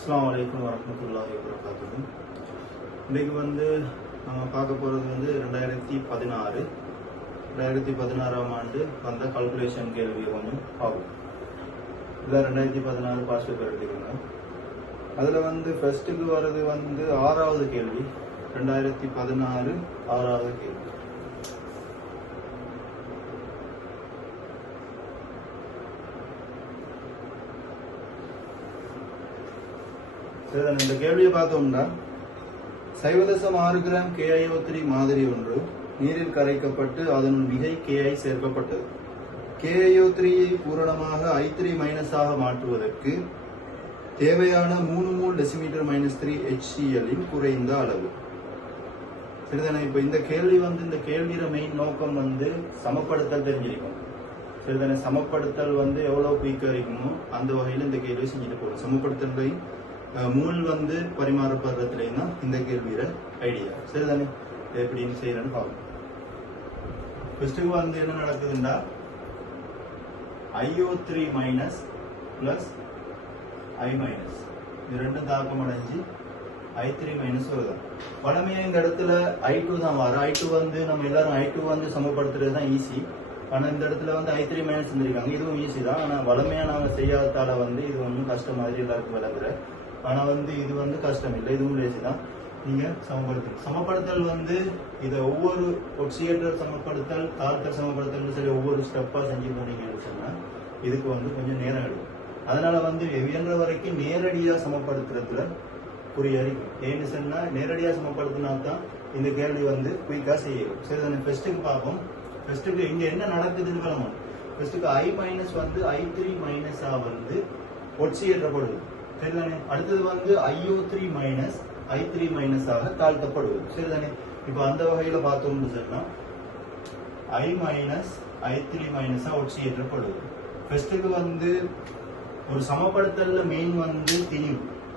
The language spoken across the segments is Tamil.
அஸ்ஸலாமு அலைக்கும் வரஹ்மத்துல்லாஹி வபரகாத்துஹு. இன்றைக்கு நம்ம பார்க்க போகிறது 2016ஆம் ஆண்டு வந்த கால்குலேஷன் கேள்வியை கொஞ்சம் பார்ப்போம். இதில் 2016 பாஸ் பேப்பர் எடுத்துக்கோங்க. அதில் ஃபர்ஸ்ட்டுக்கு வர்றது 6வது கேள்வி. 2016 6வது கேள்வி. இந்த கேள்வியை பார்த்தோம்னா 0.6 கிராம் KiO3 மாதிரி ஒன்று நீரில் கரைக்கப்பட்டு அதனுள் மிகை KI சேர்க்கப்பட்டது. KiO3 பூரணமாக I3 ஆக மாற்றுவதற்கு தேவையான 3 மோல் டெசிமீட்டர் -3 HCl இன் குறைந்த அளவு. சரிதானே? இப்ப இந்த கேள்வி இந்த கேள்வியோட மெயின் நோக்கம் சமப்படுத்தல் தெரிஞ்சிருக்கும். சரிதானே? சமப்படுத்தல் எவ்வளவு குயிக்கா இருக்குமோ அந்த வகையில இந்த கேள்வி செஞ்சுட்டு போறோம். சமப்படுத்தல் மூல் பரிமாறப்படுறதுலேயும் தான் இந்த கேள்வியோட ஐடியா. சரிதானே? எப்படின்னு செய்யறேன்னு பார்க்கணும். ஃபர்ஸ்ட்டுக்கு என்ன நடக்குதுன்னா IO3 minus plus I minus இது ரெண்டும் தாக்கம் அடைஞ்சு I3 மைனஸ் வருது. பழமையா இந்த இடத்துல I2 தான் வரும். I2 நம்ம எல்லாரும் I2 சமப்படுத்துறது தான் ஈஸி. ஆனா இந்த இடத்துல I3 மைனஸ் இருந்திருக்காங்க. இதுவும் ஈஸி தான். ஆனா வளமையா நாம செய்யாததால இது ஒன்றும் கஷ்டம் மாதிரி எல்லாருக்கும் விளங்குற. ஆனா இது கஷ்டம் இல்லை. இதுவும் லேசி தான். நீங்க சமப்படுத்தல் இதை ஒவ்வொரு ஒட்சியேற்றர் சமப்படுத்தல், தாழ்த்தல் சமப்படுத்தல் சரி ஒவ்வொரு ஸ்டெப்பா செஞ்சு போனீங்கன்னு சொன்னா இதுக்கு கொஞ்சம் நேரம் எடுக்கும். அதனால இயன்ற வரைக்கும் நேரடியா சமப்படுத்துறதுல புரியும். ஏன்னு சொன்னா நேரடியா சமப்படுத்தினா தான் இந்த கேள்வி குயிக்கா செய்யும். சரி தானே? ஃபர்ஸ்ட்டுக்கு பார்ப்போம். ஃபர்ஸ்ட்டுக்கு இங்க என்ன நடக்குதுன்னு சொல்லணும். ஃபர்ஸ்ட்டுக்கு I மைனஸ் I3 மைனஸா ஒட்சியேற்றப்படுது. சரிதானே? அடுத்தது IO3 மைனஸ் I3 மைனஸாக தாழ்த்தப்படுவது. சரிதானே? இப்ப அந்த வகையில பார்த்தோம்னு சொன்னா I மைனஸ் I3 மைனஸா ஒட்சியேற்றப்படுவது. ஃபர்ஸ்ட்டுக்கு ஒரு சமப்படுத்தல்ல மெயின்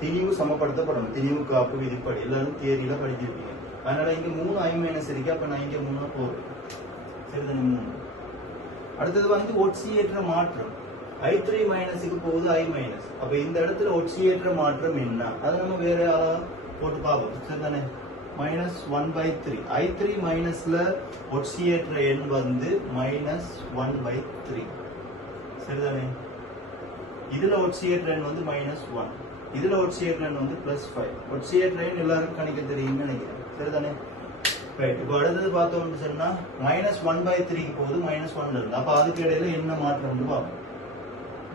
திணிவு சமப்படுத்தப்படணும். திணிவு காப்பு விதிப்படி எல்லாரும் தியரியில படிச்சிருப்பீங்க. அதனால இங்க 3 I மைனஸ் இருக்கு. அப்ப நான் இங்க 3 போடுறேன். சரிதானே? 3. அடுத்தது ஒட்சியேற்ற மாற்றம் I3 மைனஸுக்கு போகுது I மைனஸ். அப்ப இந்த இடத்துல ஒட்சியேற்ற மாற்றம் என்ன? அதை நம்ம வேற போட்டு பார்ப்போம். சரிதானே? -1/3 I3 மைனஸ்ல ஒட்சியேற்ற எண் -1/3. சரிதானே? இதுல ஒட்சியேற்ற எண் -1. இதுல ஒட்சியேற்ற எண் +5. ஒட்சியேற்ற எண் எல்லாருக்கும் கணிக்க தெரியும்னு நினைக்கிறேன். சரிதானே? ரைட். இப்போ அடுத்தது பார்த்தோம்னு சொன்னா -1/3க்கு போகுது -1ல இருந்து. அப்ப அதுக்கு இடையில என்ன மாற்றம்னு பார்ப்போம்.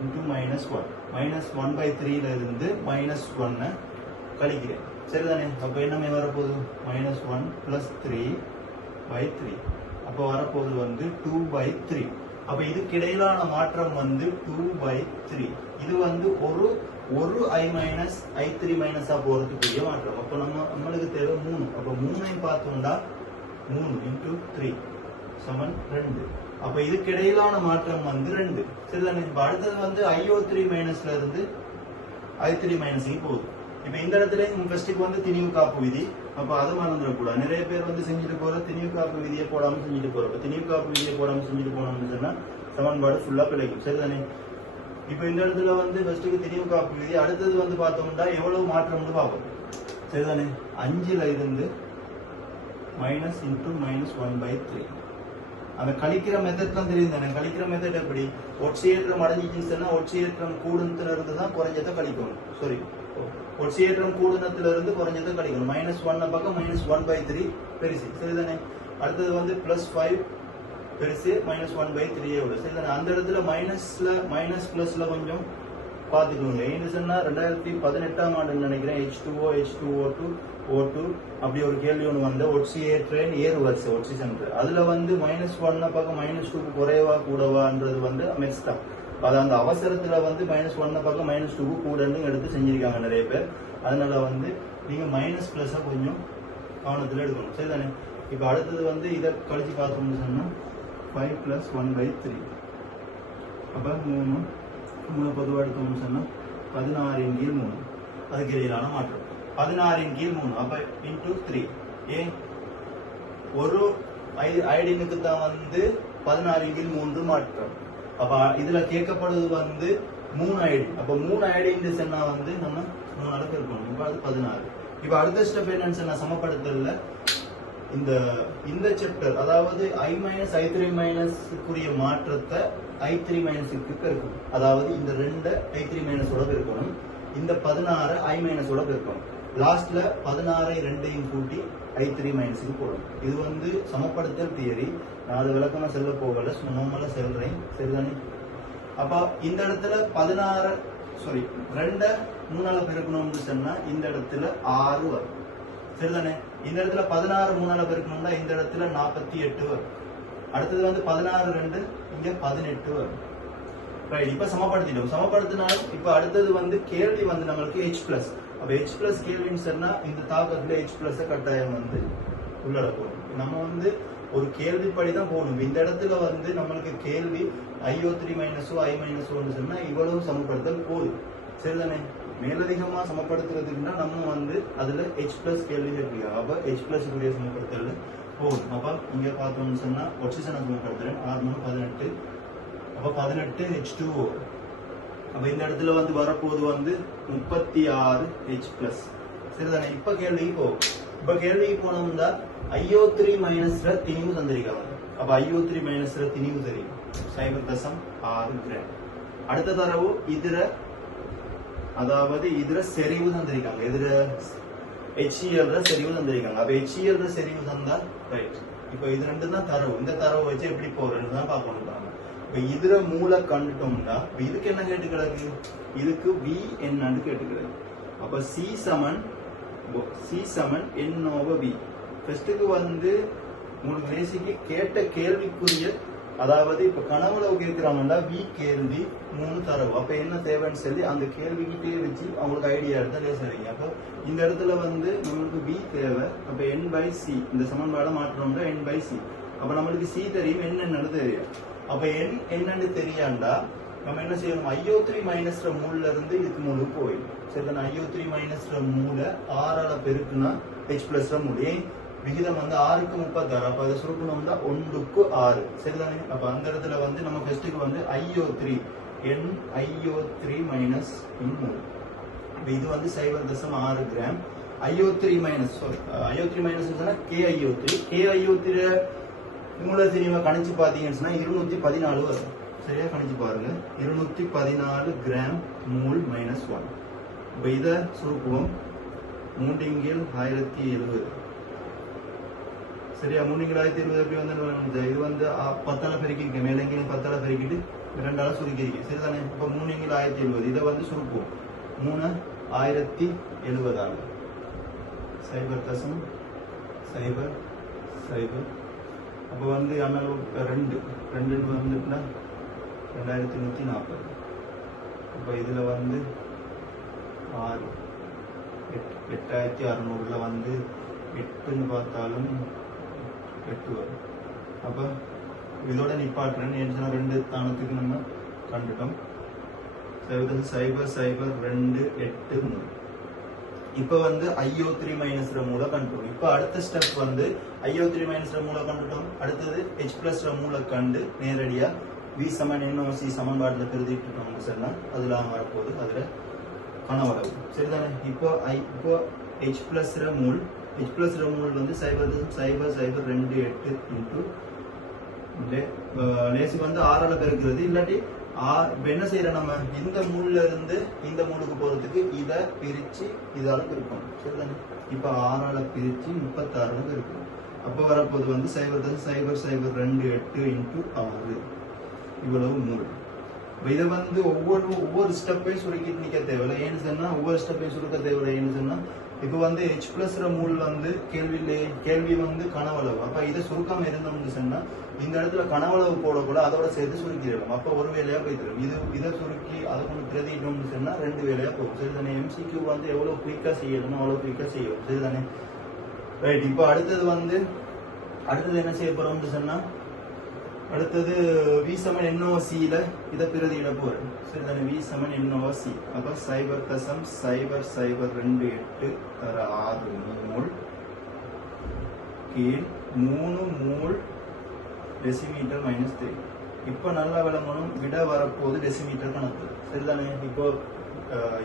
-1 -1/3ல இருந்து -1 கழிக்கிறேன். சரிதானே? அப்ப என்னமே வரப்போகுது -1 + 3/3. அப்ப வரப்போகுது 2/3. அப்ப இதுக்கு இடையிலான மாற்றம் 2/3. இது ஒரு I மைனஸ் I3 மைனஸா போறதுக்குரிய மாற்றம். அப்ப நம்மளுக்கு தேவை 3. அப்ப 3ஐயும் பார்த்தோம்னா 3 × 3 = 2. அப்ப இதுக்கு இடையிலான மாற்றம் 2. சரிதானே? இப்ப அடுத்தது IO3 மைனஸ்ல இருந்து I3 மைனஸுக்கு போகுது. இப்ப இந்த இடத்துல ஃபர்ஸ்ட்டுக்கு திணிவு காப்பு விதி. அப்ப அதை மறந்துடக்கூடாது. நிறைய பேர் செஞ்சுட்டு போற திணிவு காப்பு விதியை போடாம செஞ்சுட்டு போறோம். திணிவு காப்பு விதியை போடாம செஞ்சுட்டு போனோம்னு சொன்னா சமன்பாடு ஃபுல்லா கிடைக்கும். சரிதானே? இப்ப இந்த இடத்துல ஃபர்ஸ்ட்டுக்கு திணிவு காப்பு விதி. அடுத்தது பார்த்தோம்னா எவ்வளவு மாற்றம்னு பார்ப்போம். சரிதானே? 5ல இருந்து மைனஸ் இன்டூ -1/3. அந்த கழிக்கிற மெத்தட் தான் தெரியும் தானே? கழிக்கிற மெத்தட் எப்படி? ஒட்சியேற்றம் அடைஞ்சிச்சுன்னு சொன்னா ஒட்சியேற்றம் கூடுனத்துல இருந்து தான் குறைஞ்சதை கழிக்கணும். சாரி, ஒட்சியேற்றம் கூடுனத்துல இருந்து குறைஞ்சதை கழிக்கணும். -1 பக்கம் -1/3 பெருசு. சரிதானே? அடுத்தது +5 பெருசு -1/3 விட. சரிதானே? அந்த இடத்துல மைனஸ் பிளஸ்ல கொஞ்சம் பாத்துக்கோங்க. ஏன்னு சொன்னா 2018ஆம் ஆண்டு நினைக்கிறேன் H2O H2O2 O2 அப்படி ஒரு கேள்வி ஒன்று ஒட்சியேற்றேன் ஏறு வரிசை ஒட்சி சென்டர். அதுல -1 பக்கம் -2க்கு குறைவா கூடவான்றது மெக்ஸ்டா. அது அந்த அவசரத்துல -1 பக்கம் -2க்கு கூடன்னு எடுத்து செஞ்சிருக்காங்க நிறைய பேர். அதனால நீங்க மைனஸ் பிளஸ் கொஞ்சம் கவனத்துல எடுக்கணும். சரிதானே? இப்ப அடுத்தது இதை கழிச்சு பார்த்தோம்னு சொன்னா 5 + 1/3. அப்ப 3 பொதுவாக எடுத்தோம்னு சொன்னா 16/3. அதுக்கு இடையிலான மாற்றம் 16/3. அப்ப × 3. ஏன் ஒரு ஐடினுக்கு தான் 16/3 மாற்றம். அப்ப இதுல கேட்கப்படுவது 3 ஐடி. அப்ப 3 ஐடின்னு சொன்னா வந்து நம்ம 3 அளவுக்கு இருக்கணும். இப்ப அது 16. இப்ப அடுத்த ஸ்டெப் என்னன்னு சொன்னா சமப்படுத்தல இந்த சாப்டர் அதாவது i மைனஸ் i3 மைனஸ்க்குரிய மாற்றத்தை i3 மைனஸ்க்கு பெருக்கணும். அதாவது இந்த 2 i3 மைனஸோட பெருக்கணும், இந்த 16 i மைனஸோட பெருக்கணும். லாஸ்ட்ல 16 2ஐயும் கூட்டி i3 மைனஸுக்கு போடணும். இது வந்து சமப்படுத்தல் தியரி. நான் அது விளக்கமா செல்ல போகல, நார்மலா செல்றேன். சரிதானே? அப்ப இந்த இடத்துல 16 சாரி 2 3ஆல பெருக்கணும்னு சொன்னா இந்த இடத்துல 6 வரும். சரிதானே? இந்த இடத்துல 16 3ஆல பெருக்கணும்னா இந்த இடத்துல 48 வரும். அடுத்தது வந்து 16 2 இங்க 18 வரும். ரைட். இப்ப சமப்படுத்திட்டோம். சமப்படுத்தினாலும் இப்ப அடுத்தது வந்து கேள்வி வந்து நம்மளுக்கு h பிளஸ். அப்ப h பிளஸ் கேள்வின்னு சொன்னா இந்த தாக்கத்துல h பிளஸ் கட்டாயம் வந்து உள்ளடக்கும். நம்ம வந்து ஒரு கேள்விப்படி தான் போகணும். இந்த இடத்துல வந்து நம்மளுக்கு கேள்வி IO3 மைனஸோ i மைனஸோன்னு சொன்னா இவ்வளவு சமப்படுத்தல் போதும். சரிதானே? மேலதிகமா சமப்படுத்துறதுக்குன்னா நம்ம வந்து அதுல h பிளஸ் கேள்வி கேட்கலாம். அப்ப h பிளஸ் உடைய சமப்படுத்தல் போதும். அப்ப இங்க பார்த்தோம்னு சொன்னா ஒட்சிசனை சமப்படுத்துறேன் 6 18. அப்ப 18 H2O. அப்ப இந்த இடத்துல வந்து வரப்போது வந்து 36 H பிளஸ். சரிதானே? இப்ப கேள்விக்கு போகும். இப்ப கேள்விக்கு போனோம்னா IO3 மைனஸ்ல திணிவு தந்திருக்காங்க. அப்ப IO3 மைனஸ்ல திணிவு தெரியும் 0.6 கிராம். அடுத்த தரவு இதுல அதாவது இதுல செறிவு தந்திருக்காங்க. இதுல HCl செறிவு தந்திருக்காங்க. அப்ப HCl செறிவு தந்தா ரைட். இப்ப இது ரெண்டு தான் தரவு. இந்த தரவு வச்சு எப்படி போறேன்னு தான் பார்க்கணும். இப்ப இதுல மூல கண்டுட்டோம்னா இதுக்கு என்ன கேட்டு கிடக்கு? இதுக்கு V என்னன்னு கேட்டு கிடக்கு. அப்ப C சமன் N/V. ஃபர்ஸ்ட்டுக்கு வந்து உங்களுக்கு பேசிக்கு கேட்ட கேள்விக்குரிய அதாவது இப்ப கனவுளவு கேட்கிறாங்கன்னா V கேள்வி 3 தரவு. அப்ப என்ன தேவைன்னு சொல்லி அந்த கேள்விக்கிட்டே வச்சு அவங்களுக்கு ஐடியா எடுத்தா லேசரிங்க. அப்போ இந்த இடத்துல வந்து நம்மளுக்கு V தேவை. அப்ப N/C இந்த சமன்பாடை மாற்றணும்னா N/C. அப்ப நம்மளுக்கு C தெரியும், N என்னன்னு தெரியும். அப்ப N என்னன்னு தெரியாண்டா நம்ம என்ன செய்யணும்? IO3 மைனஸ்ல மூல இருந்து இதுக்கு மூணு போயிடும். சரிதானே? IO3 மைனஸ்ல மூல 6ஆல பெருக்குனா H பிளஸ்ல மூல விகிதம் வந்து 6க்கு 36. அப்ப அதை சுருக்கணும்னா 1க்கு 6. சரிதானே? அப்ப அந்த இடத்துல வந்து நம்ம ஃபர்ஸ்ட்டுக்கு வந்து IO3 NIO3 மைனஸ் மூணு. இது வந்து 0.6 gram. IO3 minus IO3 minus KIO3 மூல தெரியுமா கணிச்சு பாத்தீங்கன்னா 214 வரும். சரியா? கணிச்சு பாருங்க. 214 கிராம் மூல் மைனஸ் 1. இப்ப இத சுருக்குவோம். 3 1070. சரியா? 3 1070 எப்படி வந்து இது வந்து 10ஆல பெருக்கிருக்கு. மேலங்கில 10ஆல பெருக்கிட்டு 2ஆல சுருக்கிருக்கு. சரிதானே? இப்ப 3 1070 இதை வந்து சுருக்குவோம். 3 1070 0.000. அப்ப வந்து அண்ணல் 2 வந்துட்டுனா 2140. அப்ப இதுல வந்து 6 8600ல வந்து 8ன்னு பார்த்தாலும் 8 வரும். அப்ப இதோட நிப்பாட்டுறேன். ஏன்னா 2 தானத்துக்கு நம்ம கண்டுட்டோம். 0.028. இப்ப வந்து IO3 மைனஸ் மூல கண்டுட்டோம். இப்ப அடுத்த ஸ்டெப் வந்து IO3 மைனஸ் மூல கண்டுட்டோம். அடுத்தது H பிளஸ் மூல கண்டு நேரடியா V சமன் NOC சமன்பாட்டுல பெருதிட்டோம்னு சொன்னா அதுல வரப்போகுது. அதுல கனவளவு. சரிதானே? இப்போ H பிளஸ் மூல் வந்து 0.028 இன்டு லேசி வந்து 6ஆல பெருக்கிறது. இல்லாட்டி என்ன செய்யற நம்ம இந்த மூணுல இருந்து இந்த மூணுக்கு போறதுக்கு இத பிரிச்சு இதால பெருக்கணும். சரிதானே? இப்ப 6ஆல பிரிச்சு 36 பெருக்கணும். அப்ப வரப்போது வந்து 0.028 இன்டு 6 இவ்வளவு மூல். இதை வந்து ஒவ்வொரு ஸ்டெப்பையும் சுருக்கிட்டு நிக்க தேவையில்லை. ஏன்னு சொன்னா ஒவ்வொரு ஸ்டெப்பையும் சுருக்க தேவையில்லை. ஏன்னு சொன்னா இப்ப வந்து H பிளஸ் மூல் வந்து கேள்வி வந்து கனவளவு. அப்ப இதை சுருக்காம இருந்தோம்னு சொன்னா இந்த இடத்துல கனவளவு போடக்கூட அதோட சேர்த்து சுருக்கிடலாம். அப்ப ஒரு வேலையா போயிடும். இதை சுருக்கி அதை கொண்டு பிரதிட்டோம்னு சொன்னா 2 வேலையா போகும். சரிதானே? MCQ வந்து எவ்வளவு குயிக்கா செய்யணுமோ அவ்வளவு குயிக்கா செய்யும். சரிதானே? ரைட். இப்ப அடுத்தது என்ன செய்ய போறோம்னு சொன்னா அடுத்தது V சமன் NOC இதை பிரதியிட போறேன். சரிதானே? V சமன் NOC. அப்ப 0.0028 தர 6 மூல் கீழ் 3 மூல் டெசிமீட்டர் மைனஸ் 3 இப்போ நல்லா விளங்கணும், விட வரப்போது டெசிமீட்டர் கணக்கு. சரிதானே? இப்போ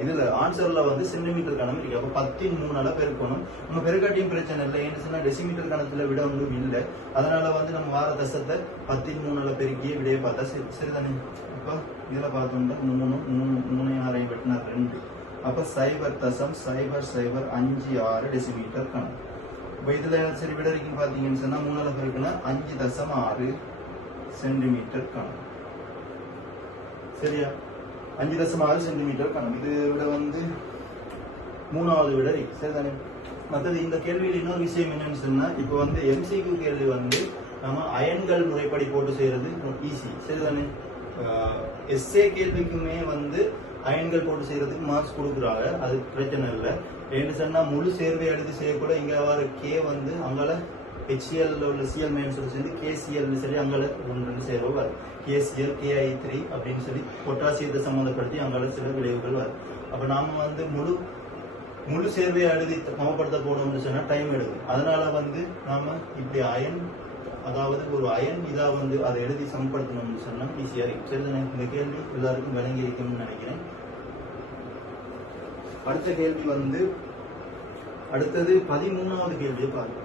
இதுல ஆன்சர்ல வந்து சென்டிமீட்டர் கணக்கு இருக்கு. அப்போ 10 பெருக்கணும். நம்ம பெருக்காட்டியும் பிரச்சனை இல்லை, ஏன்னு சொன்னா டெசிமீட்டர் கணக்குல விட ஒன்றும் இல்லை. அதனால வந்து நம்ம வார தசத்தை 10 பெருக்கிய விடையை பார்த்தா சரி. சரிதானே? இப்போ இதுல பார்த்தோம்னா 3 6 வெட்டினா 2. அப்ப 0.0056 டெசிமீட்டர் கணக்கு. இப்போ இதுல சரி விட இருக்குன்னு பாத்தீங்கன்னு சொன்னா 3 பெருக்குன்னா 5.6 சென்டிமீட்டர் கணக்கு. சரியா? 5.6 சென்டிமீட்டர் கணக்கு. இது விட வந்து 3வது விட இருக்கு. சரிதானே? மற்றது இந்த கேள்வியில் இன்னொரு விஷயம் என்னன்னு சொன்னா, இப்போ வந்து எம்சிக்யூ கேள்வி வந்து நம்ம அயன்கள் முறைப்படி போட்டு செய்யறது ஈஸி. சரிதானே? எஸ்ஏ கேள்விக்குமே வந்து அயன்கள் போட்டு செய்யறதுக்கு மார்க்ஸ் கொடுக்குறாங்க, அது பிரச்சனை இல்லை. ஏன்னு சொன்னா முழு சேர்வை எடுத்து செய்யக்கூட இங்க வர கே வந்து அங்கால HCl உள்ள Cl மைனஸ் சேர்ந்து KCl சொல்லி அங்கால 2 சேர்வை வரும். KCl KI3 அப்படின்னு சொல்லி பொட்டாசியத்தை சம்மந்தப்படுத்தி அங்கால சில விளைவுகள் வரும். அப்ப நாம வந்து முழு சேர்வையை எழுதி சமப்படுத்த போனோம்னு சொன்னா டைம் எடுக்கும். அதனால வந்து நாம இப்படி அயன், அதாவது ஒரு அயன் இதா வந்து அதை எழுதி சமப்படுத்தணும்னு சொன்னா ஈஸியா இருக்கும். சரிதானே? இந்த கேள்வி எல்லாருக்கும் விளங்கி இருக்கும்னு நினைக்கிறேன். அடுத்த கேள்வி வந்து அடுத்தது 13வது கேள்வியை பாருங்க.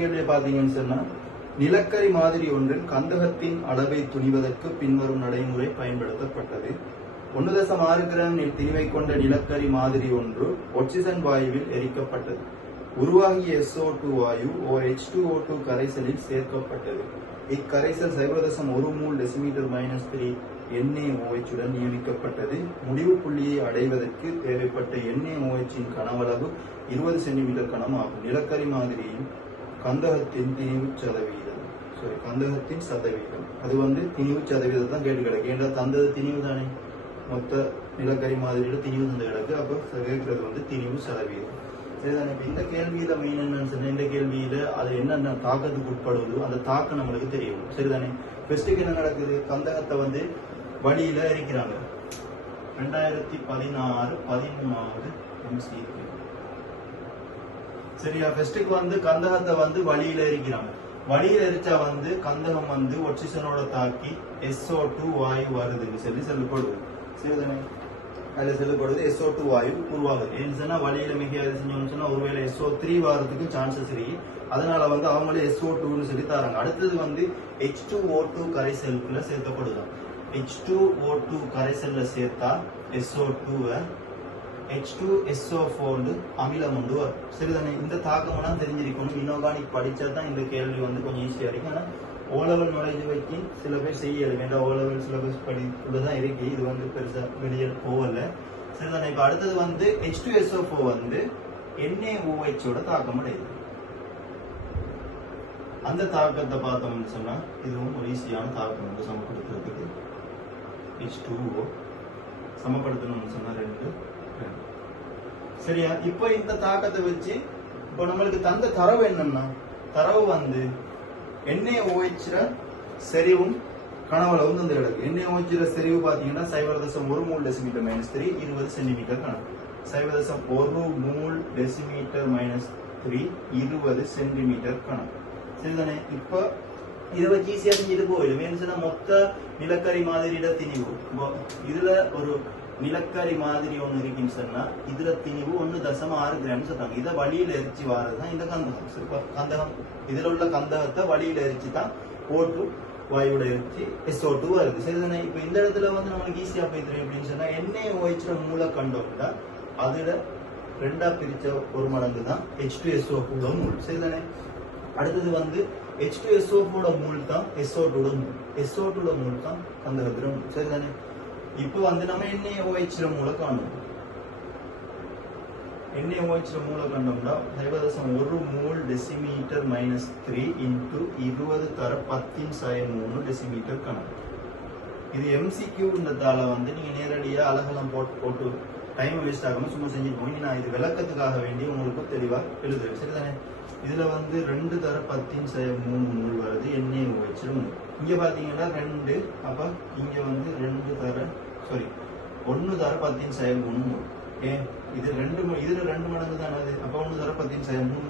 கேள்வியை பாத்தீங்கன்னு சொன்னா, நிலக்கரி மாதிரி ஒன்றில் கந்தகத்தின் அளவை துணிவதற்கு பின்வரும் நடைமுறை பயன்படுத்தப்பட்டது. 1.6 கிராம் திணிவை கொண்ட நிலக்கரி மாதிரி ஒன்று ஆக்சிஜன் வாயுவில் எரிக்கப்பட்டது. உருவாகிய SO2 வாயு H2O2 கரைசலில் சேர்க்கப்பட்டது. இக்கரைசல் 0.1 மூல் டெசிமீட்டர் -3 NaOH உடன் நியமிக்கப்பட்டது. முடிவு புள்ளியை அடைவதற்கு தேவைப்பட்ட NaOH-இன் கனவளவு 20 சென்டிமீட்டர் கனம் ஆகும். நிலக்கரி மாதிரியில் கந்தகத்தின் திணிவு சதவீதம், கந்தகத்தின் சதவீதம், அது வந்து திணிவு சதவீதம் தான் கேட்டு கிடக்கு. ஏன்னா தந்தது திணிவு தானே, மொத்த நிலக்கரி மாதிரியில திணிவு தந்து கிடக்கு. அப்போ கேட்கறது வந்து திணிவு சதவீதம். சரிதானே? இந்த கேள்வியில மெயின் என்னன்னு சொன்னா, இந்த கேள்வியில அது என்னென்ன தாக்கத்துக்கு உட்படுவதோ அந்த தாக்கம் நம்மளுக்கு தெரியும். சரிதானே? ஃபர்ஸ்ட்டுக்கு என்ன நடக்குது, கந்தகத்தை வந்து வழியில எரிக்கிறாங்க. 2016-13வது MCQ. சரியா? ஃபர்ஸ்ட்டுக்கு வந்து கந்தகத்தை வந்து வழியில எரிக்கிறாங்க. வழியில எரிச்சா வந்து கந்தகம் வந்து ஆக்சிஜனோட தாக்கி SO2 வாயு வருதுன்னு சொல்லி சொல்லப்படுது. சரிதானே? அதுல சொல்லப்படுது SO2 வாயு உருவாகுது. ஏன்னு சொன்னா வழியில மிக செஞ்சோம்னு சொன்னா ஒருவேளை SO3 வாரத்துக்கு சான்சஸ் இருக்கு. அதனால வந்து அவங்களே SO2ன்னு சொல்லி தராங்க. அடுத்தது வந்து H2O2 கரைசலுக்குள்ள சேர்க்கப்படுதான். H2O2 கரைசல்ல சேர்த்தா SO2-வை H2SO4 அமிலம் கொண்டு வரும். சரிதானே? இந்த தாக்கம் எல்லாம் தெரிஞ்சிருக்கணும். இன்ஆர்கானிக் படிச்சா தான் இந்த கேள்வி வந்து கொஞ்சம் ஈஸியா இருக்கு. ஆனா ஓலெவல் நாலேஜ் வைக்கி சில பேர் செய்ய வேண்டாம். ஓலெவல் சிலபஸ் படிக்குள்ளதான் இருக்கு. இது வந்து பெருசா வெளியே போகல. சரிதானே? இப்ப அடுத்தது வந்து H2SO4 வந்து NaOH-ஓட தாக்கம் அடையுது. அந்த தாக்கத்தை பார்த்தோம்னு சொன்னா இதுவும் ஒரு ஈஸியான தாக்கம் வந்து சமப்படுத்துறதுக்கு. H2O சமப்படுத்தணும்னு சொன்னா 2. சரியா? இப்போ இந்த தாக்கத்தை வச்சு இப்போ நம்மளுக்கு தந்த தரவு என்னன்னா, தரவு வந்து NaOH செறிவும் கனவளவும் தந்து கிடக்கு. NaOH செறிவு பாத்தீங்கன்னா 0.1 மூல் டெசிமீட்டர் -3 20 சென்டிமீட்டர் கணக்கு. 0.1 மூல் டெசிமீட்டர் -3 20 சென்டிமீட்டர் கணக்கு. சரிதானே? இப்போ இதை வச்சு ஈஸியா செஞ்சுட்டு போயிடும். ஏன்னு மொத்த நிலக்கரி மாதிரியிட திணிவு, இதுல ஒரு நிலக்கரி மாதிரி ஒண்ணு இருக்குன்னு சொன்னா இதுல திணிவு 1.6 கிராம் சொல்றாங்க. இதை வழியில எரிச்சு வாரதுதான் இந்த கந்தகம். கந்தகம் இதுல உள்ள கந்தகத்தை வழியில எரிச்சு தான் O2 வாயுவோட எரிச்சு SO2 வருது. சரிதானே? இப்ப இந்த இடத்துல வந்து நம்மளுக்கு ஈஸியா போயிடுது அப்படின்னு சொன்னா NaOH மூல கண்டோம்னா அதுல 2ஆ பிரிச்ச ஒரு மடங்கு தான் H2SO4 மூல். சரிதானே? அடுத்தது வந்து H2SO4 மூல் தான் SO2 மூல். SO2 மூல் தான் கந்தகத்தில மூல். சரிதானே? இப்போ வந்து நம்ம NaOH மூல காணும். NaOH மூல கண்டோம்னா 0.1 மூல் டெசிமீட்டர் -3 இன்டு 20 தர 10⁻³ டெசிமீட்டர் கணக்கு. இது MCQன்றதால வந்து நீங்க நேரடியா அலகெல்லாம் போட்டு டைம் வேஸ்ட் ஆகாம சும்மா செஞ்சுட்டு போய் நான் இது விளக்கத்துக்காக வேண்டி உங்களுக்கு தெளிவா எழுதுறேன். சரிதானே? இதுல வந்து 2 தர 10⁻³ மூல் வருது NaOH மூல். இங்க பாத்தீங்கன்னா 2, அப்ப இங்க வந்து 2 தர சாரி 1 தர 10/3 ஏன் இது 2 இதுல 2 மடங்கு தானே அது, அப்ப 1 தர 10/3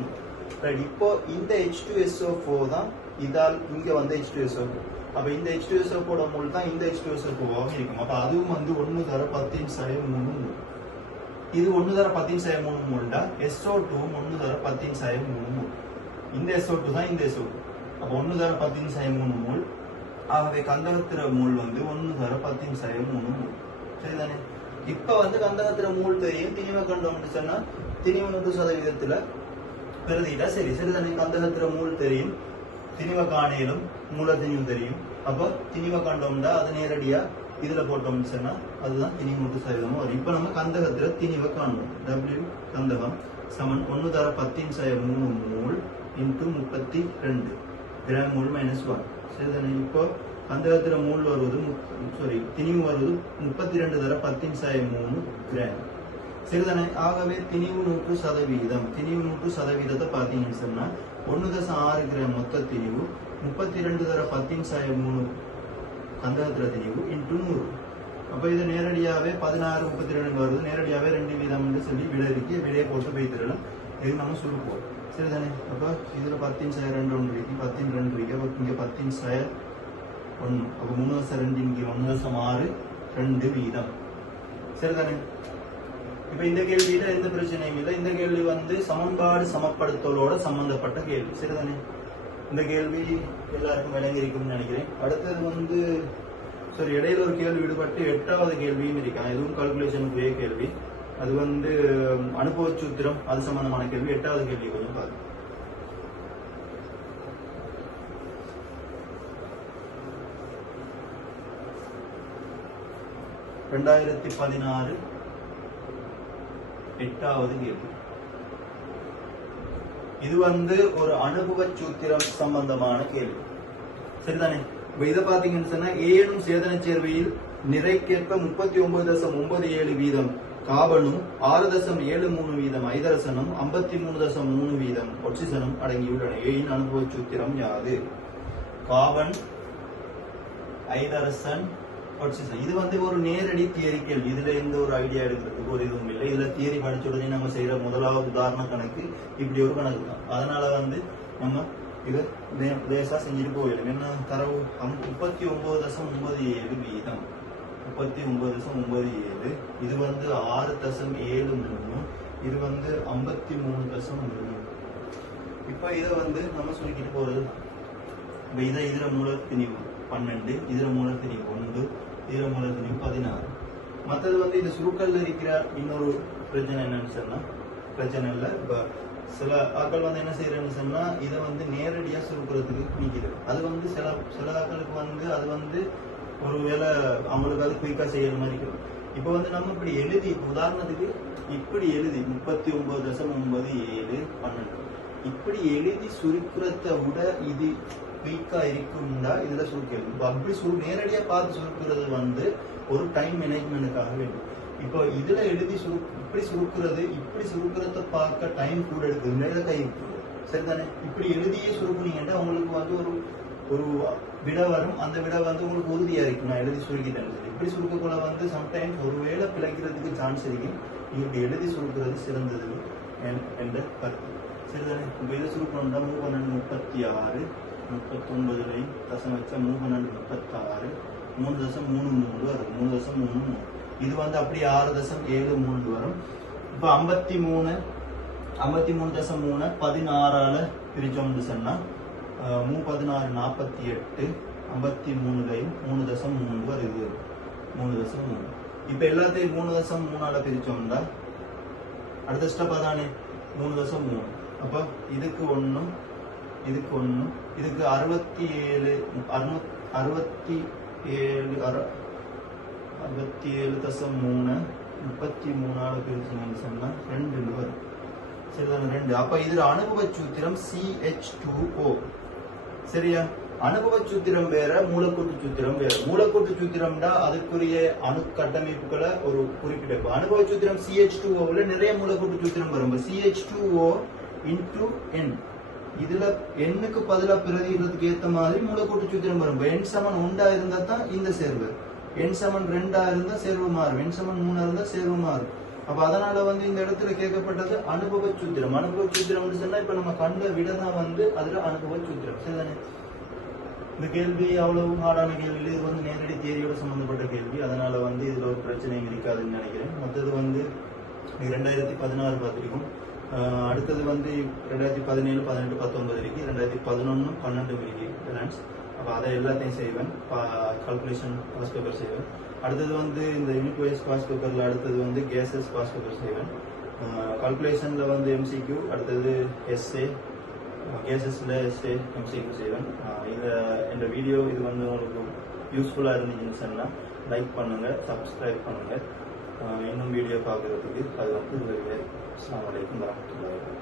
ரைட். இப்போ இந்த H2SO4 தான் இதால் இங்க வந்து H2SO4, அப்ப இந்த H2SO4 மோல் தான் இந்த H2SO4 இருக்கும். அப்ப அதுவும் வந்து 1 தர 10/3 இது 1 தர 10/3 மோல்டா SO2 1 தர 10/3 இந்த SO2 தான் இந்த SO2, அப்ப 1 தர 10/3 மோல். ஆகவே கந்தகத்திர மோல் வந்து 1 தர 10/3 மோல். சரிதானே? இப்ப வந்து கந்தகத்திர மோல் தெரியும், திணிவ கண்டோம்னு சொன்னா திணிவு 100% பெருதிட்டா சரி. சரிதானே? கந்தகத்திர மோல் தெரியும், திணிவ காணையிலும் மூல திணிவு தெரியும். அப்ப திணிவ கண்டோம்னா அது நேரடியா இதுல போட்டோம்னு சொன்னா அதுதான் திணிவு 100% வரும். இப்ப நம்ம கந்தகத்திர திணிவ காண்போம். W கந்தகம் சமன் 1 தர 10/3 மோல் இன்டு 32 கிராம் மோல் -1. சரிதானே? இப்போ கந்தகத்திர மோல் வருவது சாரி திணிவு வருவது 32 தர 10/3 கிராம். சரிதானே? ஆகவே திணிவு 100%, திணிவு 100%த்தை பாத்தீங்கன்னு சொன்னா 1.6 கிராம் மொத்த திணிவு 32 தர 10/3 கந்தகத்திர திணிவு இன்டு 100. அப்ப இது நேரடியாவே 16 32 வருது, நேரடியாவே 2 வீதம் சொல்லி விட இருக்கு, விடையை போட்டு வைத்திடலாம். இது நம்ம சுருப்போம். சரிதானே? அப்ப இதுல 10/2 ஒன்று இருக்கு, 10/2 இருக்கு, அப்ப இங்க 10/1, அப்ப 3.2 இங்க 1.6 2 வீதம். சரிதானே? இப்ப இந்த கேள்வியில எந்த பிரச்சனையும் இல்லை. இந்த கேள்வி வந்து சமன்பாடு சமப்படுத்தலோட சம்பந்தப்பட்ட கேள்வி. சரிதானே? இந்த கேள்வி எல்லாருக்கும் விளங்கி இருக்கும்னு நினைக்கிறேன். அடுத்தது வந்து சரி இடையில ஒரு கேள்வி விடுபட்டு 8வது கேள்வியும் இருக்கான், எதுவும் கால்குலேஷனுக்குரிய கேள்வி. அது வந்து அனுபவ சூத்திரம், அது சம்பந்தமான கேள்வி. 8வது கேள்வி கொஞ்சம் பாருங்க. (2016) 8வது கேள்வி. இது வந்து ஒரு அனுபவ சூத்திரம் சம்பந்தமான கேள்வி. சரிதானே? இப்ப இதை பாத்தீங்கன்னு சொன்னா ஏனும் சேதன சேர்வையில் நிறைக்கேற்ப 39.97 வீதம் காபனும் 6.73 வீதம் ஐதரசனும் 53.3 வீதம் ஒட்சிசனும் அடங்கியுள்ளன. ஏயின் அனுபவ சூத்திரம் யாது? காபன், ஐதரசன், ஒட்சிசன். இது வந்து ஒரு நேரடி தியரி கேள்வி. இதுல எந்த ஒரு ஐடியா எடுக்கிறதுக்கு ஒரு இதுவும் இல்லை. இதுல தியரி படிச்ச உடனே நம்ம செய்யற முதலாவது உதாரண கணக்கு இப்படி ஒரு கணக்கு தான். அதனால வந்து நம்ம இதை லேசா செஞ்சுட்டு போயிடும். என்ன தரவு 39.97 வீதம், 39.97. இது வந்து 6.73, இது வந்து 53.3. இப்ப இதை வந்து நம்ம சொல்லிக்கிட்டு போறது. இப்ப இதுல மூல திணிவு 12, இதுல மூல திணிவு 1, இதுல மூல திணிவு 16. மற்றது வந்து இந்த சுருக்கல்ல இருக்கிற இன்னொரு பிரச்சனை என்னன்னு சொன்னா, பிரச்சனை இல்லை. இப்ப சில ஆக்கள் வந்து என்ன செய்யறேன்னு சொன்னா இதை வந்து நேரடியா சுருக்கிறதுக்கு நிற்கிறது. அது வந்து சில ஆக்களுக்கு வந்து அது வந்து ஒருவேளை அவங்களுக்கு அது குயிக்கா செய்யற மாதிரி இருக்கும். இப்ப வந்து நம்ம இப்படி எழுதி, உதாரணத்துக்கு இப்படி எழுதி 39.97 12 இப்படி எழுதி சுருக்கிறத விட இது குயிக்கா இருக்கும்னா இதுல சுருக்கிறது. அப்படி நேரடியா பார்த்து சுருக்கிறது வந்து ஒரு டைம் மேனேஜ்மெண்ட்டுக்காக வேண்டும். இப்போ இதுல எழுதி இப்படி சுருக்கிறத பார்க்க டைம் கூட எடுக்குது, நேர கை. சரிதானே? இப்படி எழுதியே சுருக்குனீங்கன்னா உங்களுக்கு வந்து ஒரு விட வரும். அந்த விட வந்து உங்களுக்கு உறுதியா இருக்கும், நான் எழுதி சுருக்கிட்டேன். இப்படி சுருக்கக்குள்ள வந்து சம்டைம்ஸ் ஒருவேளை பிழைக்கிறதுக்கு சான்ஸ் இருக்கு. இப்படி எழுதி சுருக்கிறது சிறந்தது என்ற கருத்து. சரிதானே? இப்ப இதை சுருக்கணும்னா 3.36 39 தசம் வச்சா 3.36 3.33 வரும். 3.33 இது வந்து அப்படி 6.73 வரும். இப்ப 53.3 16ஆல பிரிச்சோம்னு சொன்னா 316 48 53லையும் 3.3 வருது. 3.3. இப்ப எல்லாத்தையும் 3.3ஆல பிரிச்சோம்னா அடுத்த ஸ்டெப் அதானே 3.3. அப்ப இதுக்கு 1 இதுக்கு 1 இதுக்கு 67 67.3 33ஆல பிரிச்சோம்னு சொன்னா 2 வரும். சரிதானே? 2. அப்ப இதுல அனுபவ சூத்திரம் CH2O. சரியா? அனுபவ சூத்திரம் வேற, மூலக்கூட்டு சூத்திரம் வேற. மூலக்கூட்டு சூத்திரம்டா அதுக்குரிய அணு கட்டமைப்புகளை ஒரு குறிப்பிட்ட. அனுபவ சூத்திரம் CH2O நிறைய மூலக்கூட்டு சூத்திரம் வரும். CH2O into N இதுல எண்ணுக்கு பதிலா பிரதியிடுறதுக்கு ஏத்த மாதிரி மூலக்கூட்டு சூத்திரம் வரும். எண் சமன் 1 இருந்தா தான் இந்த சேர்வு, எண் சமன் 2 இருந்தா சேர்வு மாறும், எண் சமன் 3 இருந்தா சேர்வு மாறும். அப்ப அதனால வந்து இந்த இடத்துல கேட்கப்பட்டது அனுபவ சூத்திரம். அனுபவ சூத்திரம் சொன்னா இப்ப நம்ம கண்ட விட தான் வந்து அதுல அனுபவ சூத்திரம். சரிதானே? இந்த கேள்வி அவ்வளவு ஹார்டான கேள்வி, இது வந்து நேரடி தேதியோட சம்பந்தப்பட்ட கேள்வி. அதனால வந்து இதுல ஒரு பிரச்சனையும் இருக்காதுன்னு நினைக்கிறேன். மற்றது வந்து 2016 பார்த்திருக்கும். அடுத்தது வந்து 2017, 18, 19 இருக்கு, 2011, 12 இருக்கு பேலன்ஸ். அப்போ அதை எல்லாத்தையும் செய்வேன், கால்குலேஷன் பாஸ் பேப்பர் செய்வேன். அடுத்தது வந்து இந்த யூனிட் வைஸ் பாஸ் பேப்பர்ல அடுத்தது வந்து கேசஸ் பாஸ் பேப்பர் செய்வேன். கால்குலேஷன்ல வந்து எம்சிக்யூ, அடுத்தது எஸ்ஏ, கேசஸ்ல எஸ்ஏ எம்சிக்யூ செய்வேன். இந்த வீடியோ இது வந்து உங்களுக்கு யூஸ்ஃபுல்லாக இருந்துச்சுன்னு சொன்னால் லைக் பண்ணுங்க, சப்ஸ்கிரைப் பண்ணுங்க. இன்னும் வீடியோ பார்க்கறதுக்கு அது வந்து உதவியாக. அஸ்ஸலாமு அலைக்கும் வரஹ்மத்துல்லாஹி வபரகாத்துஹு.